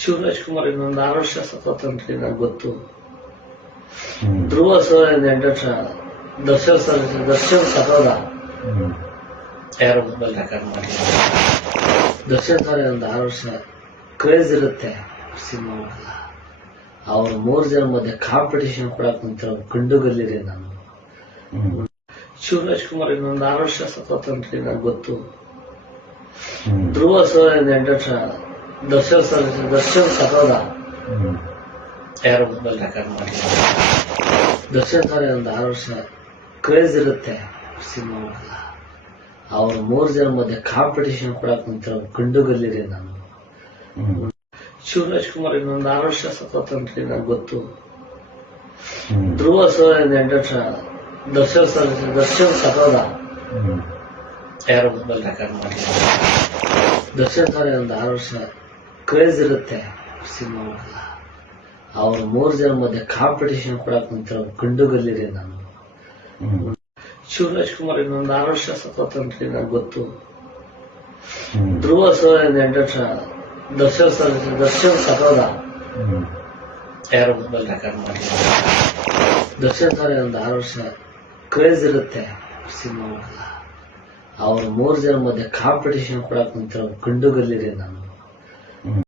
ಶಿವರಾಜ್ ಕುಮಾರ್ ಇನ್ನೊಂದು 6 ವರ್ಷ ಸತತಂತ್ರಿ ನಂಗೆ ಗೊತ್ತು. ಧ್ರುವ ಸರ್ 8 ವರ್ಷ, ದರ್ಶನ್ ಸತೋದ ಯಾರೋ ಮೊಬೈಲ್ ರೆಕಾರ್ಡ್ ಮಾಡಿ. ದರ್ಶನ್ ಸರ್ ಒಂದು 6 ವರ್ಷ ಕ್ರೇಜ್ ಇರುತ್ತೆ ಸಿನಿಮಾ ಮಾಡಲ್ಲ. ಅವ್ರ 3 ಜನ ಮಧ್ಯೆ ಕಾಂಪಿಟೇಷನ್ ಕೊಡಕ್ ನಿಂತಿರೋ ಗಂಡುಗಲ್ಲಿರಿ ನಾನು. ಶಿವರಾಜ್ ಕುಮಾರ್ ಇನ್ನೊಂದು 6 ವರ್ಷ ಸತತಂತ್ರಿ ನಂಗೆ ಗೊತ್ತು. ಧ್ರುವ ಸರ್ 8 ವರ್ಷ, ದರ್ಶನ್ ಸತೋದ ಯಾರೋ ಮೊಬೈಲ್ ರೆಕಾರ್ಡ್ ಮಾಡಿ. ದರ್ಶನ್ ಸರ್ ಒಂದು 6 ವರ್ಷ ಕ್ರೇಜ್ ಇರುತ್ತೆ ಸಿನಿಮಾ ಮಾಡಲ್ಲ. ಅವ್ರ 3 ಜನ ಮಧ್ಯೆ ಕಾಂಪಿಟೇಷನ್ ಕೊಡಕ್ ನಿಂತಿರೋ ಗಂಡುಗಲ್ಲಿರಿ ನಾನು. ಶಿವರಾಜ್ ಕುಮಾರ್ ಇನ್ನೊಂದು 6 ವರ್ಷ ಸತತಂತ್ರಿ ನಂಗೆ ಗೊತ್ತು. ಧ್ರುವ ಸರ್ 8 ವರ್ಷ, ದರ್ಶನ್ ಸತೋದ ಯಾರೋ ಮೊಬೈಲ್ ರೆಕಾರ್ಡ್ ಮಾಡಿ. ದರ್ಶನ್ ಸರ್ ಒಂದು 6 ವರ್ಷ ಕ್ರೇಜ್ ಇರುತ್ತೆ ಸಿನಿಮಾ ಮಾಡಲ್ಲ. ಅವ್ರ 3 ಜನ ಮಧ್ಯೆ ಕಾಂಪಿಟೇಷನ್ ಕೊಡಕ್ ನಿಂತಿರೋ ಗಂಡುಗಲ್ಲಿರಿ ನಾನು. ಶಿವರಾಜ್ ಕುಮಾರ್ ಇನ್ನೊಂದು 6 ವರ್ಷ ಸತತಂತ್ರಿ ನಂಗೆ ಗೊತ್ತು. ಧ್ರುವ ಸರ್ 8 ವರ್ಷ, ದರ್ಶನ್ ಸತೋದ ಯಾರೋ ಮೊಬೈಲ್ ರೆಕಾರ್ಡ್ ಮಾಡಿ. ದರ್ಶನ್ ಸರ್ ಒಂದು 6 ವರ್ಷ ಕ್ರೇಜ್ ಇರುತ್ತೆ ಸಿನಿಮಾ ಮಾಡಲ್ಲ. ಅವ್ರ 3 ಜನ ಮಧ್ಯೆ ಕಾಂಪಿಟೇಷನ್ ಕೊಡಕ್ ನಿಂತಿರೋ ಗಂಡುಗಲ್ಲಿರಿ ನಾನು.